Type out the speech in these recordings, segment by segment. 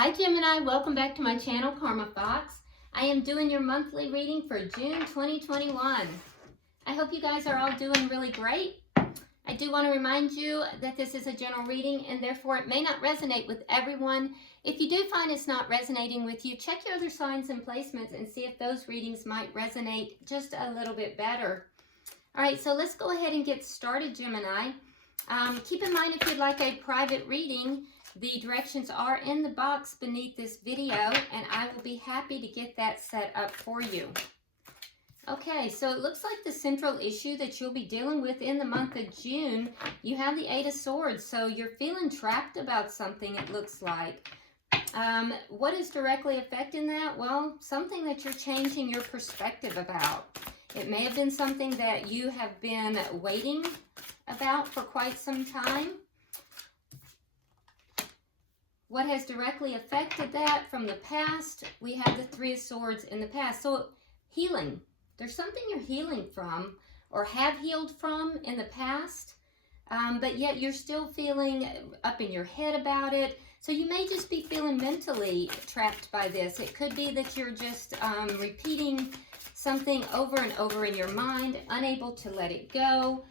Hi Gemini, welcome back to my channel, Karma Fox. I am doing your monthly reading for June 2021. I hope you guys are all doing really great. I do want to remind you that this is a general reading and therefore it may not resonate with everyone. If you do find it's not resonating with you, check your other signs and placements and see if those readings might resonate just a little bit better. All right, so let's go ahead and get started, Gemini. Keep in mind, if you'd like a private reading, the directions are in the box beneath this video, and I will be happy to get that set up for you. Okay, so it looks like the central issue that you'll be dealing with in the month of June, you have the Eight of Swords, so you're feeling trapped about something, it looks like. What is directly affecting that? Well, something that you're changing your perspective about. It may have been something that you have been waiting about for quite some time. What has directly affected that from the past? We have the Three of Swords in the past. So healing. There's something you're healing from or have healed from in the past, but yet you're still feeling up in your head about it. So you may just be feeling mentally trapped by this. It could be that you're just repeating something over and over in your mind, unable to let it go.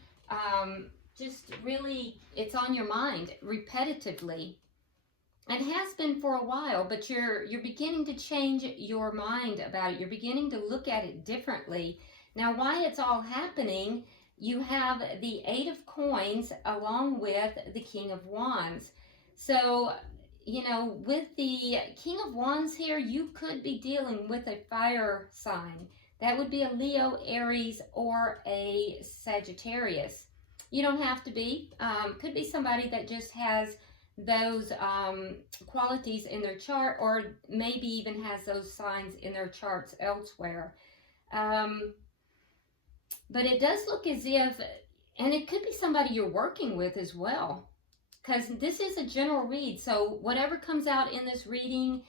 Just really, it's on your mind repetitively. And has been for a while, but you're beginning to change your mind about it. You're beginning to look at it differently. Now, why it's all happening, you have the Eight of Coins along with the King of Wands. So, you know, with the King of Wands here, you could be dealing with a fire sign. That would be a Leo, Aries, or a Sagittarius. You don't have to be. Could be somebody that just has those qualities in their chart, or maybe even has those signs in their charts elsewhere. But it does look as if, and it could be somebody you're working with as well, because this is a general read. So whatever comes out in this reading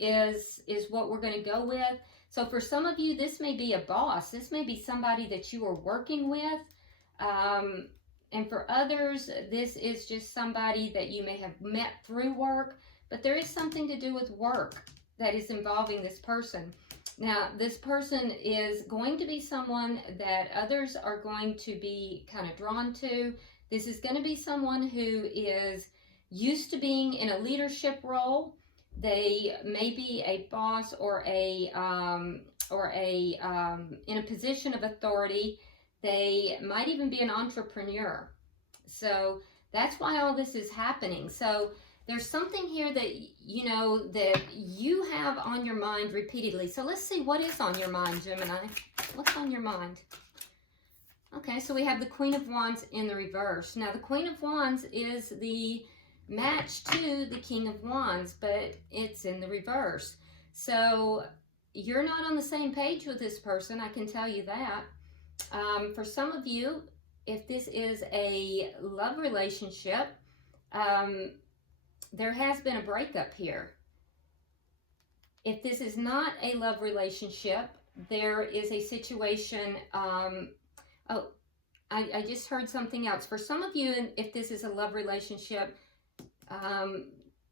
is what we're going to go with. So for some of you, this may be a boss. This may be somebody that you are working with. And for others, this is just somebody that you may have met through work, but there is something to do with work that is involving this person. Now, this person is going to be someone that others are going to be kind of drawn to. This is going to be someone who is used to being in a leadership role. They may be a boss or in a position of authority. They might even be an entrepreneur. So that's why all this is happening. So there's something here that, you know, that you have on your mind repeatedly. So let's see, what is on your mind, Gemini? What's on your mind? Okay, so we have the Queen of Wands in the reverse. Now, the Queen of Wands is the match to the King of Wands, but it's in the reverse. So you're not on the same page with this person, I can tell you that. For some of you, if this is a love relationship, there has been a breakup here. If this is not a love relationship, there is a situation, I just heard something else. For some of you, if this is a love relationship,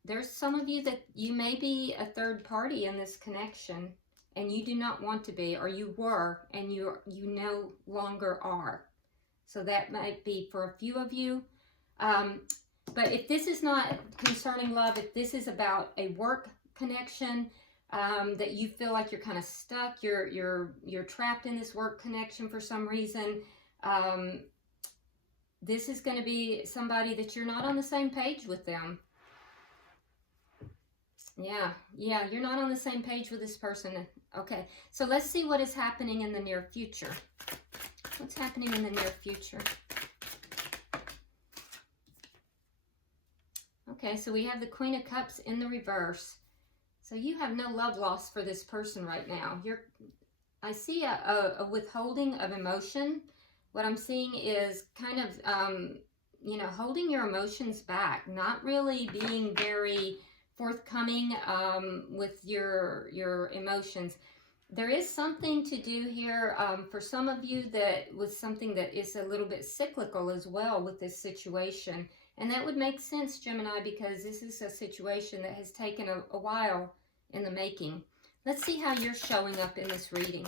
there's some of you that you may be a third party in this connection. And you do not want to be, or you were, and you no longer are. So that might be for a few of you. But if this is not concerning love, if this is about a work connection, that you feel like you're kind of stuck, you're trapped in this work connection for some reason, this is going to be somebody that you're not on the same page with them. Yeah, you're not on the same page with this person. Okay, so let's see what is happening in the near future. What's happening in the near future? Okay, so we have the Queen of Cups in the reverse. So you have no love loss for this person right now. I see a withholding of emotion. What I'm seeing is kind of, you know, holding your emotions back, not really being very forthcoming with your emotions. There is something to do here for some of you that was something that is a little bit cyclical as well with this situation. And that would make sense, Gemini, because this is a situation that has taken a while in the making. Let's see how you're showing up in this reading.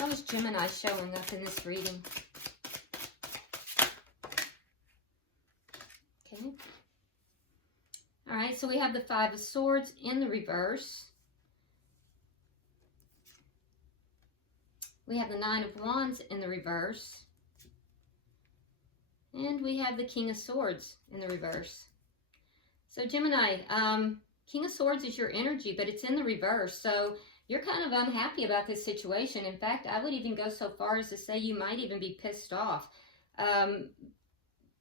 How is Gemini showing up in this reading? Okay. All right, so we have the Five of Swords in the reverse. We have the Nine of Wands in the reverse. And we have the King of Swords in the reverse. So Gemini, King of Swords is your energy, but it's in the reverse. So you're kind of unhappy about this situation. In fact, I would even go so far as to say you might even be pissed off.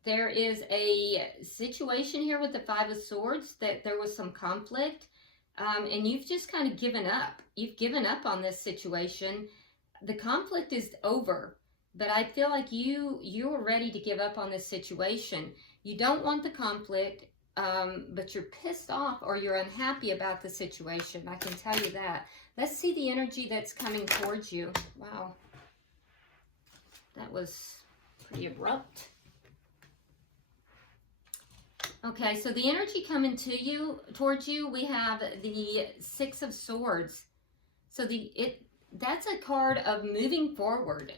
There is a situation here with the Five of Swords that there was some conflict, and you've just kind of given up. You've given up on this situation. The conflict is over, but I feel like you're ready to give up on this situation. You don't want the conflict, but you're pissed off or you're unhappy about the situation. I can tell you that. Let's see the energy that's coming towards you. Wow. That was pretty abrupt. Okay, so the energy coming towards you, we have the Six of Swords. So that's a card of moving forward.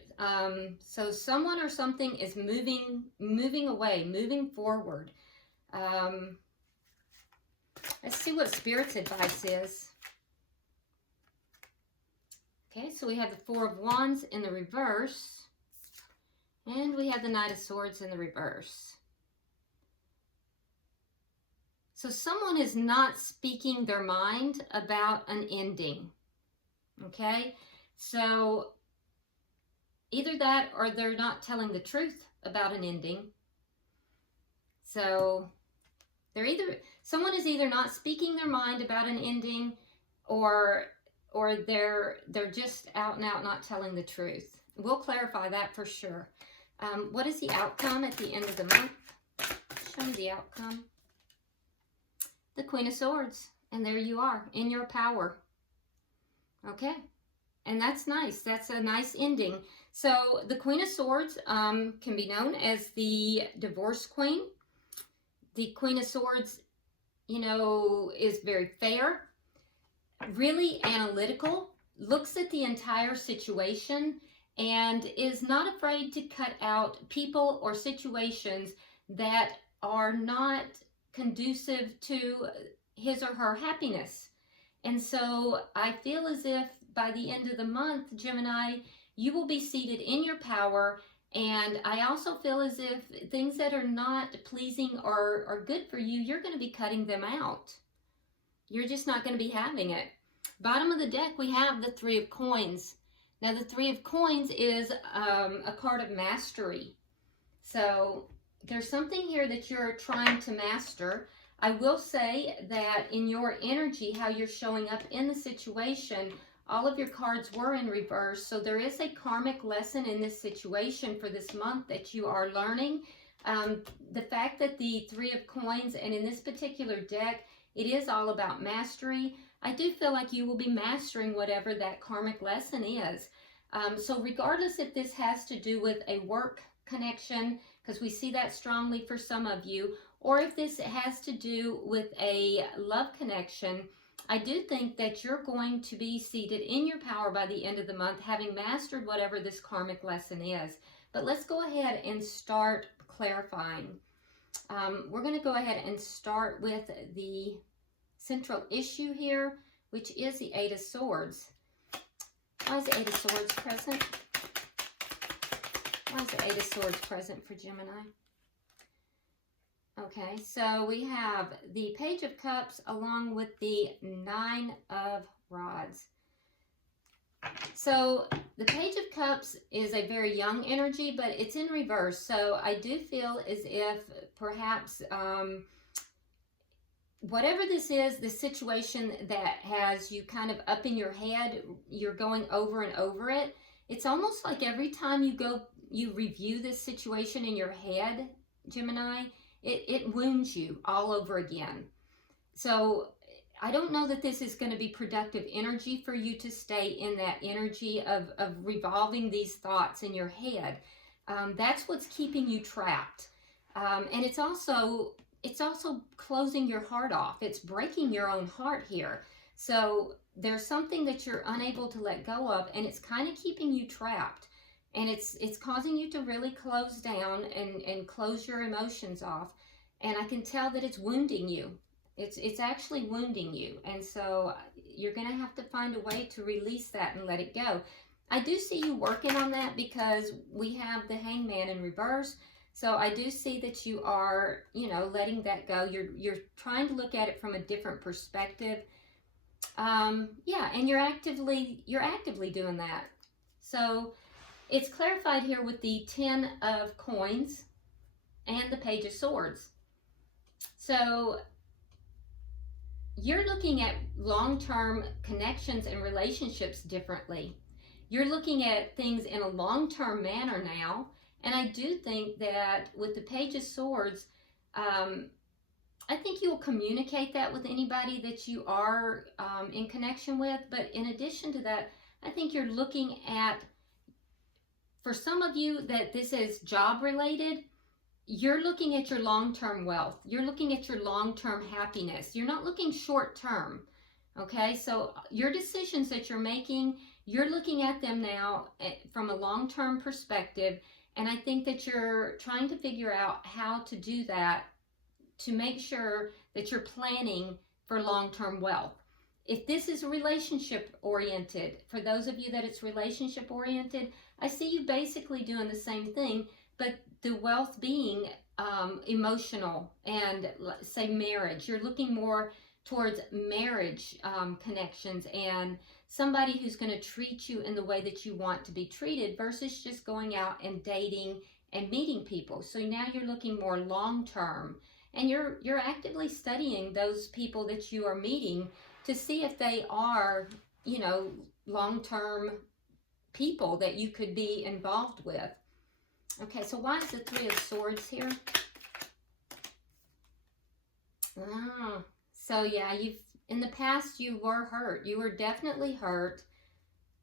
So someone or something is moving away, moving forward. Let's see what Spirit's advice is. Okay, so we have the Four of Wands in the reverse. And we have the Knight of Swords in the reverse. So someone is not speaking their mind about an ending. Okay, so either that or they're not telling the truth about an ending. So someone is either not speaking their mind about an ending, or they're just out and out not telling the truth. We'll clarify that for sure. What is the outcome at the end of the month? Show me the outcome. The Queen of Swords, and there you are in your power. Okay, and that's nice. That's a nice ending. So the Queen of Swords can be known as the divorce queen. The Queen of Swords, you know, is very fair, really analytical, looks at the entire situation, and is not afraid to cut out people or situations that are not conducive to his or her happiness. And so I feel as if by the end of the month, Gemini, you will be seated in your power. And I also feel as if things that are not pleasing or are good for you, you're going to be cutting them out. You're just not going to be having it. Bottom of the deck, we have the Three of Coins. Now, the Three of Coins is a card of mastery. So there's something here that you're trying to master. I will say that in your energy, how you're showing up in the situation, all of your cards were in reverse. So there is a karmic lesson in this situation for this month that you are learning. The fact that the Three of Coins, and in this particular deck, it is all about mastery. I do feel like you will be mastering whatever that karmic lesson is. So regardless if this has to do with a work connection, because we see that strongly for some of you, or if this has to do with a love connection, I do think that you're going to be seated in your power by the end of the month, having mastered whatever this karmic lesson is. But let's go ahead and start clarifying. We're going to go ahead and start with the central issue here, which is the Eight of Swords. Why is the Eight of Swords present? Why is the Eight of Swords present for Gemini? Okay, so we have the Page of Cups along with the Nine of Rods. So the Page of Cups is a very young energy, but it's in reverse. So I do feel as if perhaps whatever this is, the situation that has you kind of up in your head, you're going over and over it. It's almost like every time you review this situation in your head, Gemini, it wounds you all over again. So I don't know that this is going to be productive energy for you to stay in that energy of revolving these thoughts in your head. That's what's keeping you trapped. And it's also closing your heart off. It's breaking your own heart here. So there's something that you're unable to let go of, and it's kind of keeping you trapped. And it's causing you to really close down and close your emotions off. And I can tell that it's wounding you. It's actually wounding you. And so you're going to have to find a way to release that and let it go. I do see you working on that because we have the Hangman in reverse. So I do see that you are, letting that go. You're trying to look at it from a different perspective. Yeah, and you're actively doing that. So it's clarified here with the 10 of coins and the Page of Swords. So you're looking at long-term connections and relationships differently. You're looking at things in a long-term manner now. And I do think that with the Page of Swords, I think you'll communicate that with anybody that you are in connection with. But in addition to that, I think you're looking at, for some of you that this is job related, you're looking at your long-term wealth. You're looking at your long-term happiness. You're not looking short-term. Okay, so your decisions that you're making, you're looking at them now from a long-term perspective. And I think that you're trying to figure out how to do that to make sure that you're planning for long-term wealth. If this is relationship oriented, for those of you that it's relationship oriented, I see you basically doing the same thing, but the wealth being emotional and say marriage. You're looking more towards marriage connections and somebody who's going to treat you in the way that you want to be treated versus just going out and dating and meeting people. So now you're looking more long-term, and you're actively studying those people that you are meeting to see if they are, long-term people that you could be involved with. Okay, so why is the Three of Swords here? So yeah, in the past you were hurt. You were definitely hurt.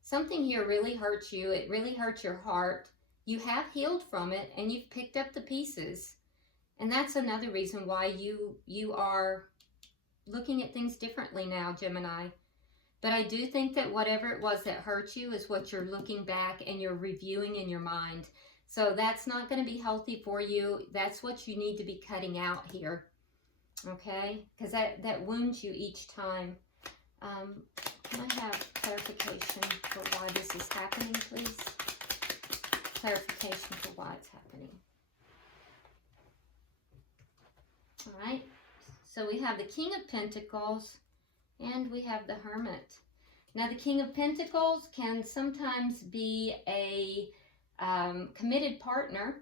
Something here really hurt you. It really hurt your heart. You have healed from it, and you've picked up the pieces. And that's another reason why you are looking at things differently now, Gemini. But I do think that whatever it was that hurt you is what you're looking back and you're reviewing in your mind. So that's not going to be healthy for you. That's what you need to be cutting out here. Okay? Because that wounds you each time. Can I have clarification for why this is happening, please? Clarification for why it's happening. All right. So we have the King of Pentacles and we have the Hermit. Now the King of Pentacles can sometimes be a committed partner.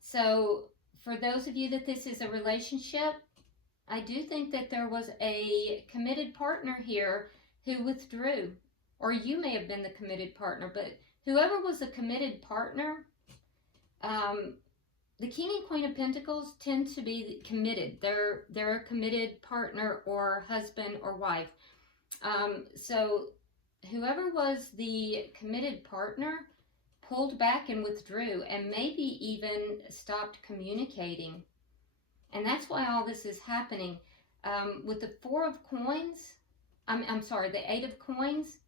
So for those of you that this is a relationship, I do think that there was a committed partner here who withdrew, or you may have been the committed partner, but whoever was a committed partner, the King and Queen of Pentacles tend to be committed. They're a committed partner or husband or wife. So whoever was the committed partner pulled back and withdrew and maybe even stopped communicating. And that's why all this is happening. With the Four of Coins, the Eight of Coins,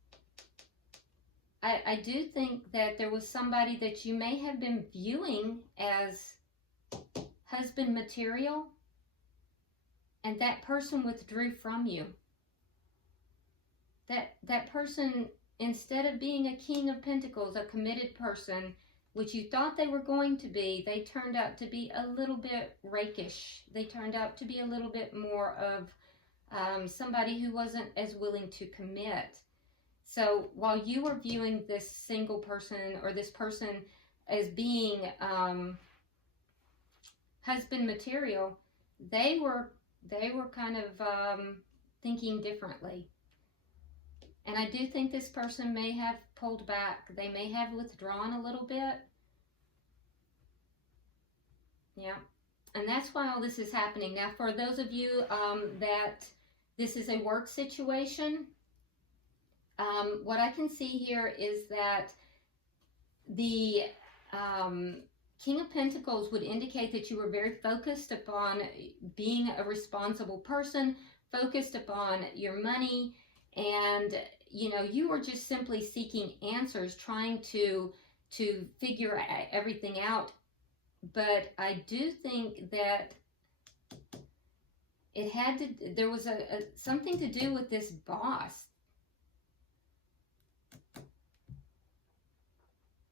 I do think that there was somebody that you may have been viewing as husband material, and that person withdrew from you. That person, instead of being a King of Pentacles, a committed person, which you thought they were going to be, they turned out to be a little bit rakish. They turned out to be a little bit more of somebody who wasn't as willing to commit. So while you were viewing this single person or this person as being husband material, they were kind of thinking differently. And I do think this person may have pulled back. They may have withdrawn a little bit. Yeah. And that's why all this is happening. Now, for those of you that this is a work situation, what I can see here is that the King of Pentacles would indicate that you were very focused upon being a responsible person, focused upon your money, and you know, you were just simply seeking answers, trying to figure everything out. But I do think that it had to, there was something to do with this boss.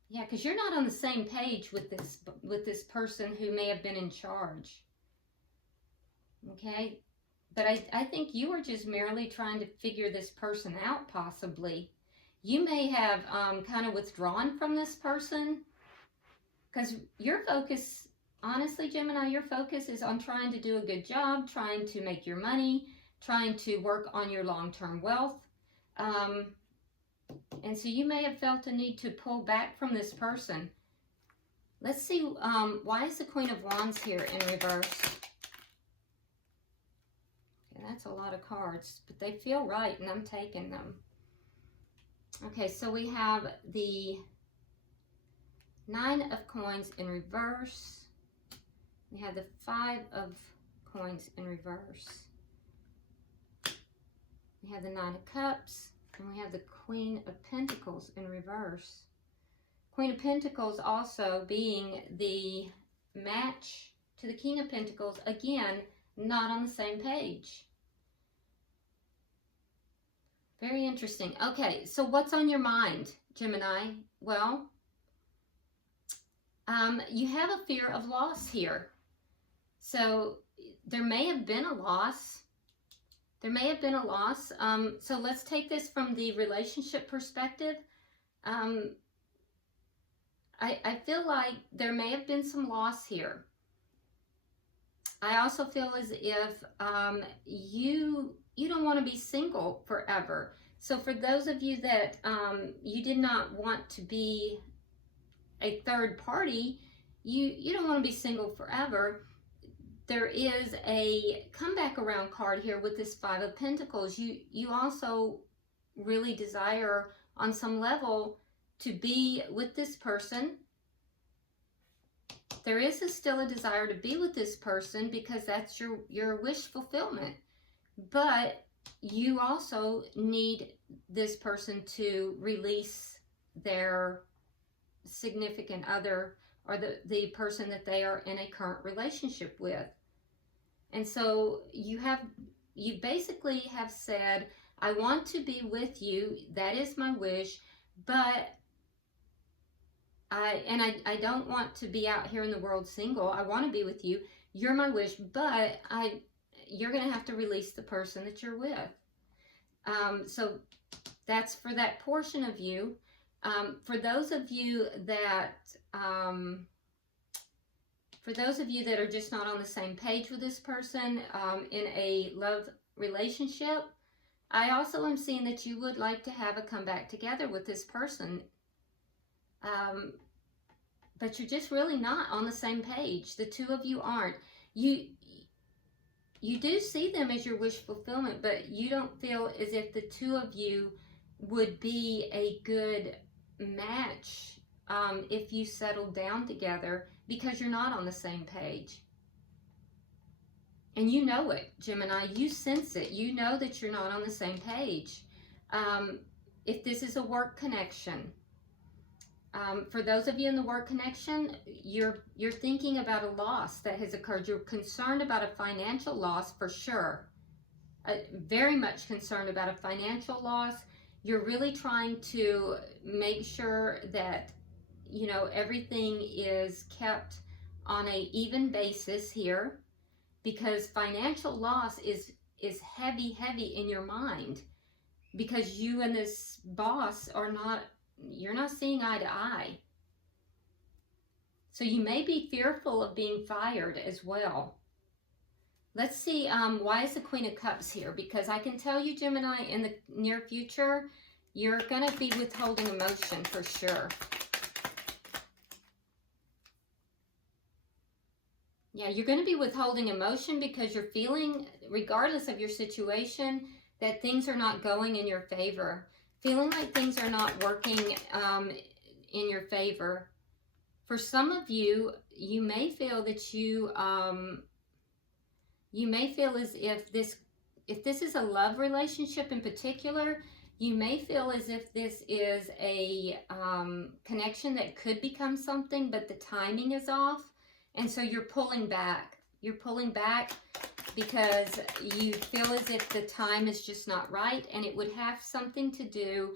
Yeah, because you're not on the same page with this person who may have been in charge. Okay? But I think you were just merely trying to figure this person out, possibly. You may have kind of withdrawn from this person because your focus, honestly, Gemini, your focus is on trying to do a good job, trying to make your money, trying to work on your long-term wealth. And so you may have felt a need to pull back from this person. Let's see, why is the Queen of Wands here in reverse? Okay, that's a lot of cards, but they feel right, and I'm taking them. Okay, so we have the Nine of Coins in reverse. We have the Five of Coins in reverse. We have the Nine of Cups. And we have the Queen of Pentacles in reverse. Queen of Pentacles also being the match to the King of Pentacles. Again, not on the same page. Very interesting. Okay, so what's on your mind, Gemini? Well, you have a fear of loss here. So there may have been a loss. There may have been a loss. So let's take this from the relationship perspective. I feel like there may have been some loss here. I also feel as if you don't want to be single forever. So for those of you that you did not want to be a third party, you don't want to be single forever. There is a comeback around card here with this Five of Pentacles. You also really desire on some level to be with this person. There is still a desire to be with this person because that's your wish fulfillment. But you also need this person to release their significant other or the person that they are in a current relationship with. And so you basically have said, I want to be with you. That is my wish, but I don't want to be out here in the world single. I want to be with you. You're my wish, but you're going to have to release the person that you're with. So that's for that portion of you. For those of you that are just not on the same page with this person in a love relationship, I also am seeing that you would like to have a comeback together with this person. But you're just really not on the same page. The two of you aren't. You do see them as your wish fulfillment, but you don't feel as if the two of you would be a good match if you settled down together, because you're not on the same page. And you know it, Gemini. You sense it. You know that you're not on the same page. If this is a work connection, for those of you in the work connection, you're thinking about a loss that has occurred. You're concerned about a financial loss for sure. Very much concerned about a financial loss. You're really trying to make sure that, you know, everything is kept on an even basis here, because financial loss is heavy in your mind, because you and this boss you're not seeing eye to eye. So you may be fearful of being fired as well. Let's see, why is the Queen of Cups here? Because I can tell you, Gemini, in the near future, you're going to be withholding emotion for sure. Yeah, you're going to be withholding emotion because you're feeling, regardless of your situation, that things are not going in your favor. Feeling like things are not working in your favor. For some of you, you may feel that you may feel as if this is a love relationship in particular, you may feel as if this is a connection that could become something, but the timing is off. And so you're pulling back. You're pulling back because you feel as if the time is just not right. And it would have something to do,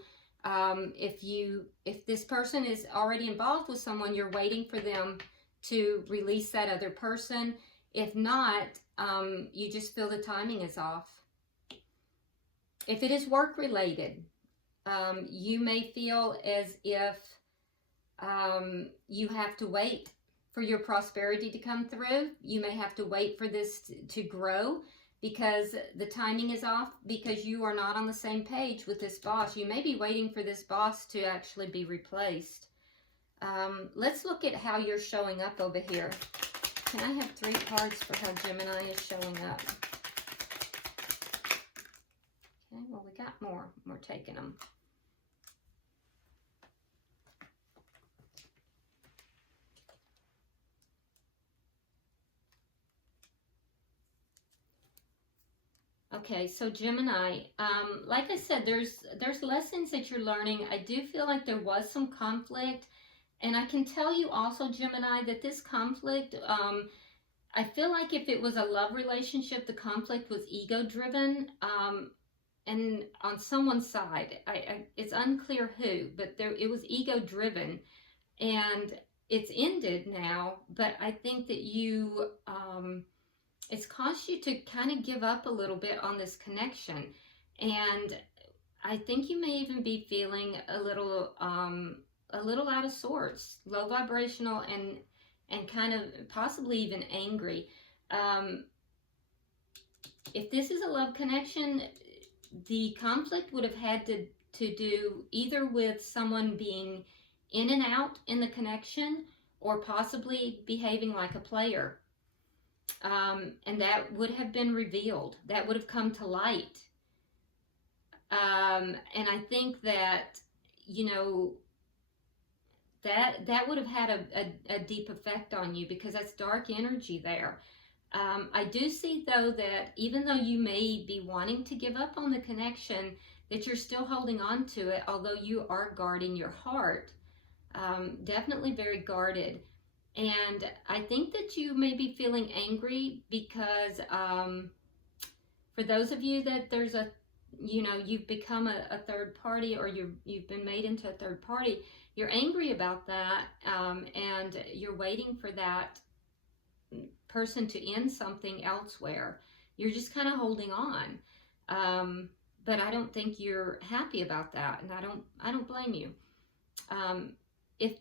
if this person is already involved with someone, you're waiting for them to release that other person. If not, you just feel the timing is off. If it is work related, you may feel as if you have to wait for your prosperity to come through. You may have to wait for this to grow because the timing is off, because you are not on the same page with this boss. You may be waiting for this boss to actually be replaced. Let's look at how you're showing up over here. Can I have 3 cards for how Gemini is showing up? Okay, well, we got more. We're taking them. Okay, so Gemini, like I said, there's lessons that you're learning. I do feel like there was some conflict. And I can tell you also, Gemini, that this conflict, I feel like if it was a love relationship, the conflict was ego-driven. And on someone's side, it's unclear who, but it was ego-driven. And it's ended now, but I think that it's caused you to kind of give up a little bit on this connection. And I think you may even be feeling a little out of sorts, low vibrational, and kind of possibly even angry. If this is a love connection, the conflict would have had to do either with someone being in and out in the connection, or possibly behaving like a player. And that would have been revealed. That would have come to light. And I think that, you know, that would have had a deep effect on you, because that's dark energy there. I do see, though, that even though you may be wanting to give up on the connection, that you're still holding on to it, although you are guarding your heart. Definitely very guarded. And I think that you may be feeling angry because for those of you that there's a, you know, you've become a third party, or you've been made into a third party, you're angry about that, and you're waiting for that person to end something elsewhere. You're just kind of holding on. But I don't think you're happy about that, and I don't blame you. If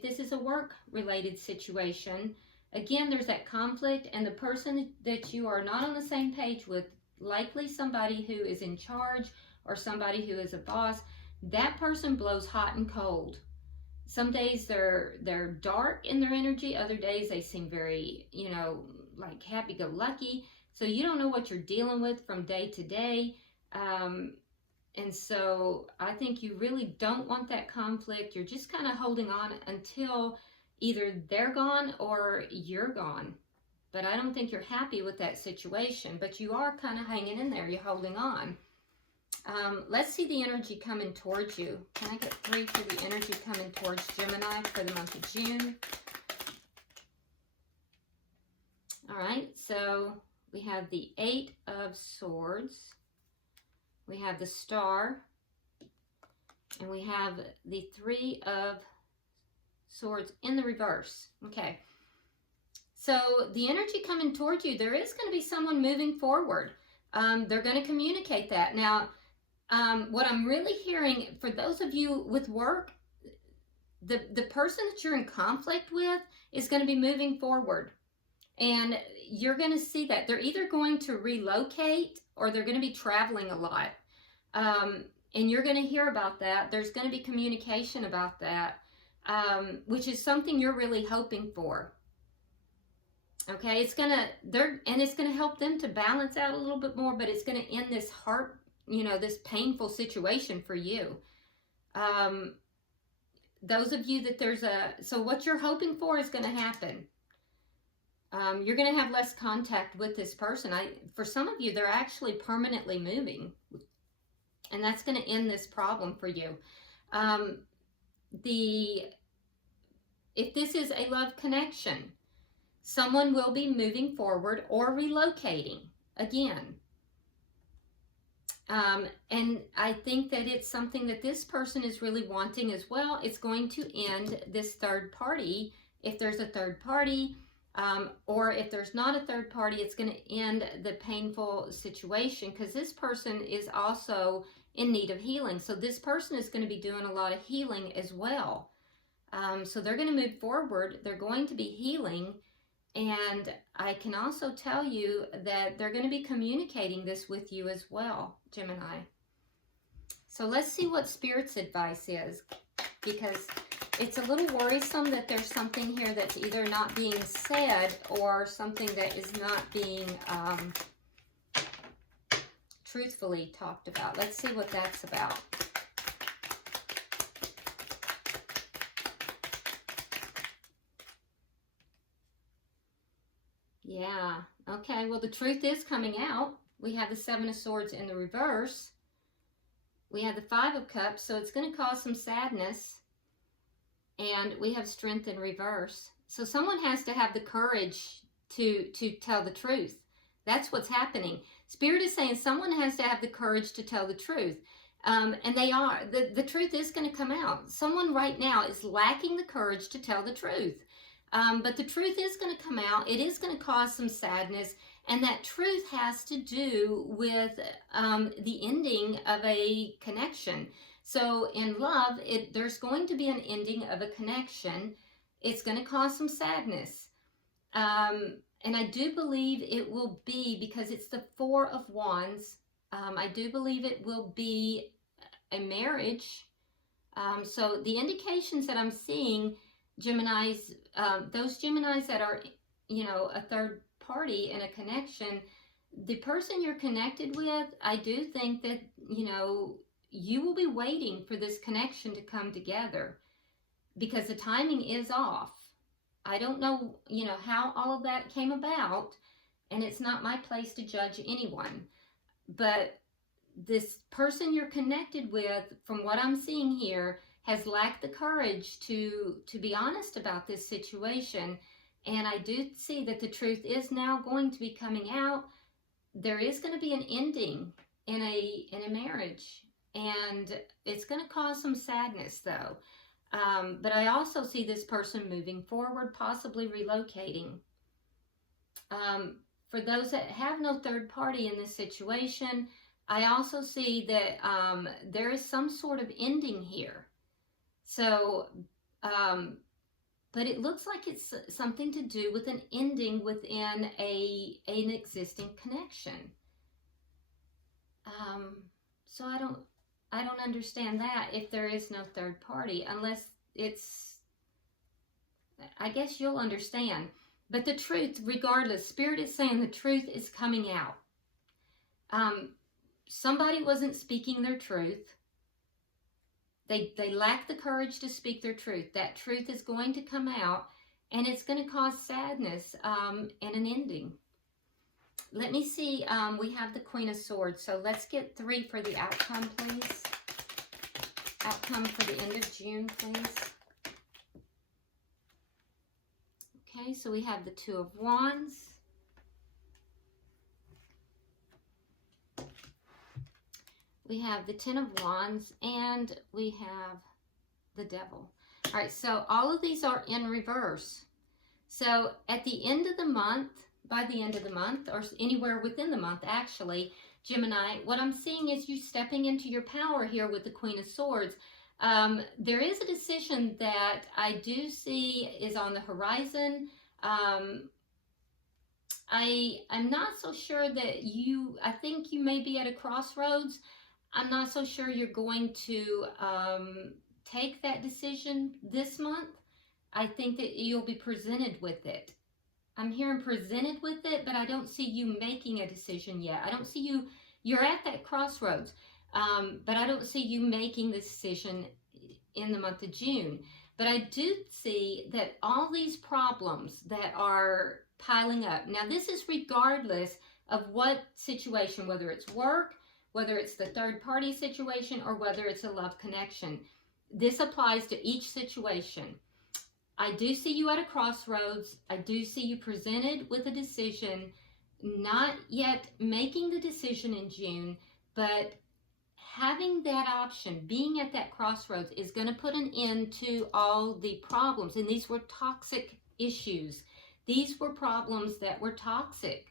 this is a work related situation, again, there's that conflict, and the person that you are not on the same page with, likely somebody who is in charge or somebody who is a boss, that person blows hot and cold. Some days they're dark in their energy, other days they seem very, you know, like happy-go-lucky. So you don't know what you're dealing with from day to day. And so I think you really don't want that conflict. You're just kind of holding on until either they're gone or you're gone. But I don't think you're happy with that situation. But you are kind of hanging in there. You're holding on. Let's see the energy coming towards you. Can I get 3 for the energy coming towards Gemini for the month of June? All right, so we have the 8 of Swords. We have the Star, and we have the 3 of Swords in the reverse. Okay, so the energy coming towards you, there is going to be someone moving forward. They're going to communicate that. Now, what I'm really hearing, for those of you with work, the person that you're in conflict with is going to be moving forward. And you're going to see that. They're either going to relocate, or they're going to be traveling a lot. And you're going to hear about that. There's going to be communication about that, which is something you're really hoping for. Okay, it's going to help them to balance out a little bit more, but it's going to end this this painful situation for you. those of you that so what you're hoping for is going to happen. You're going to have less contact with this person. For some of you, they're actually permanently moving. And that's going to end this problem for you. If this is a love connection, someone will be moving forward or relocating again. And I think that it's something that this person is really wanting as well. It's going to end this third party. If there's a third party, or if there's not a third party, it's going to end the painful situation, because this person is also in need of healing. So this person is going to be doing a lot of healing as well. So they're going to move forward. They're going to be healing. And I can also tell you that they're going to be communicating this with you as well, Gemini. So let's see what Spirit's advice is, because it's a little worrisome that there's something here that's either not being said or something that is not being truthfully talked about. Let's see what that's about. Yeah, okay, well, the truth is coming out. We have the Seven of Swords in the reverse. We have the Five of Cups, so it's going to cause some sadness. And we have Strength in reverse. So someone has to have the courage to tell the truth. That's what's happening. Spirit is saying someone has to have the courage to tell the truth. And they are. The truth is going to come out. Someone right now is lacking the courage to tell the truth. But the truth is going to come out. It is going to cause some sadness. And that truth has to do with the ending of a connection. So in love, there's going to be an ending of a connection. It's going to cause some sadness. And I do believe it will be, because it's the Four of Wands, I do believe it will be a marriage. So the indications that I'm seeing, Geminis, those Geminis that are, a third party in a connection, the person you're connected with, I do think that, you will be waiting for this connection to come together, because the timing is off. I don't know, how all of that came about, and it's not my place to judge anyone. But this person you're connected with, from what I'm seeing here, has lacked the courage to be honest about this situation. And I do see that the truth is now going to be coming out. There is going to be an ending in a marriage. And it's going to cause some sadness, though. But I also see this person moving forward, possibly relocating. For those that have no third party in this situation, I also see that there is some sort of ending here. So, but it looks like it's something to do with an ending within an existing connection. So I don't understand that if there is no third party, unless it's, I guess you'll understand. But the truth, regardless, Spirit is saying the truth is coming out. Somebody wasn't speaking their truth. They lack the courage to speak their truth. That truth is going to come out, and it's going to cause sadness and an ending. Let me see. We have the Queen of Swords, so let's get 3 for the outcome, please. Outcome for the end of June, please. Okay, so we have the Two of Wands. We have the Ten of Wands, and we have the Devil. All right, so all of these are in reverse. So at the end of the month, by the end of the month, or anywhere within the month, actually, Gemini, what I'm seeing is you stepping into your power here with the Queen of Swords. There is a decision that I do see is on the horizon. I'm not so sure that I think you may be at a crossroads. I'm not so sure you're going to take that decision this month. I think that you'll be presented with it. I'm hearing presented with it, but I don't see you making a decision yet. I don't see you're at that crossroads, but I don't see you making the decision in the month of June. But I do see that all these problems that are piling up. Now, this is regardless of what situation, whether it's work, whether it's the third party situation, or whether it's a love connection. This applies to each situation. I do see you at a crossroads. I do see you presented with a decision, not yet making the decision in June, but having that option, being at that crossroads, is going to put an end to all the problems. And these were toxic issues. These were problems that were toxic.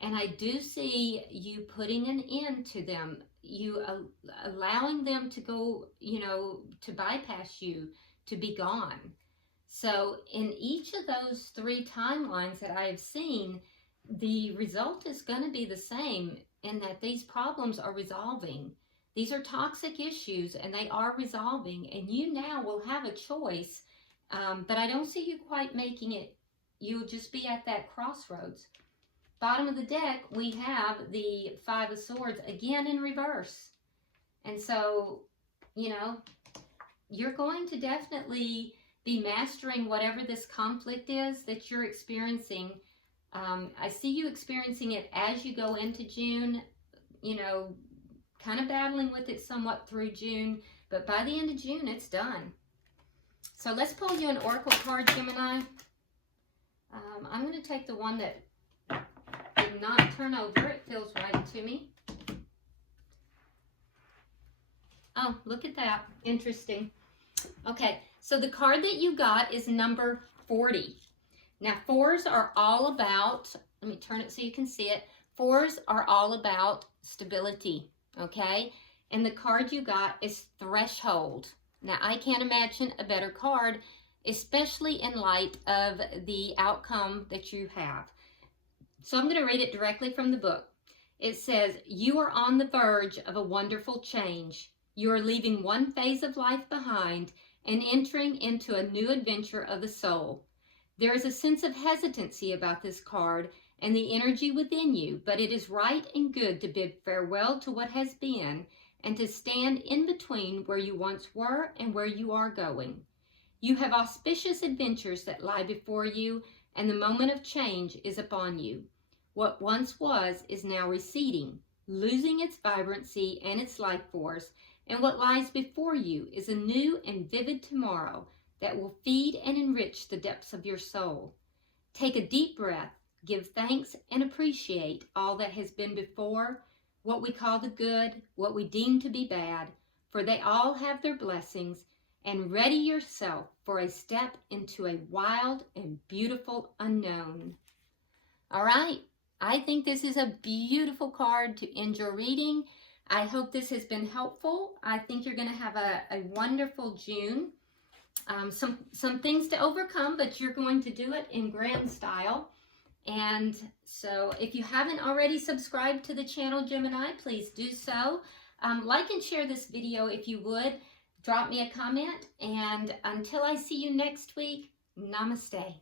And I do see you putting an end to them, you allowing them to go, to bypass you, to be gone. So in each of those three timelines that I have seen, the result is going to be the same, in that these problems are resolving. These are toxic issues and they are resolving, and you now will have a choice, but I don't see you quite making it. You'll just be at that crossroads. Bottom of the deck, we have the Five of Swords, again in reverse. And so, you're going to definitely be mastering whatever this conflict is that you're experiencing. I see you experiencing it as you go into June, kind of battling with it somewhat through June, but by the end of June, it's done. So let's pull you an oracle card, Gemini. I'm going to take the one that did not turn over. It feels right to me. Oh, look at that. Interesting. Okay, so the card that you got is number 40. Now, fours are all about, let me turn it so you can see it. Fours are all about stability, okay? And the card you got is Threshold. Now, I can't imagine a better card, especially in light of the outcome that you have. So I'm going to read it directly from the book. It says, you are on the verge of a wonderful change. You are leaving one phase of life behind and entering into a new adventure of the soul. There is a sense of hesitancy about this card and the energy within you, but it is right and good to bid farewell to what has been and to stand in between where you once were and where you are going. You have auspicious adventures that lie before you, and the moment of change is upon you. What once was is now receding, losing its vibrancy and its life force, and what lies before you is a new and vivid tomorrow that will feed and enrich the depths of your soul. Take a deep breath, give thanks, and appreciate all that has been before, what we call the good, what we deem to be bad, for they all have their blessings, and ready yourself for a step into a wild and beautiful unknown. All right, I think this is a beautiful card to end your reading. I hope this has been helpful. I think you're going to have a wonderful June. Some things to overcome, but you're going to do it in grand style. And so if you haven't already subscribed to the channel, Gemini, please do so. Like and share this video if you would. Drop me a comment. And until I see you next week, namaste.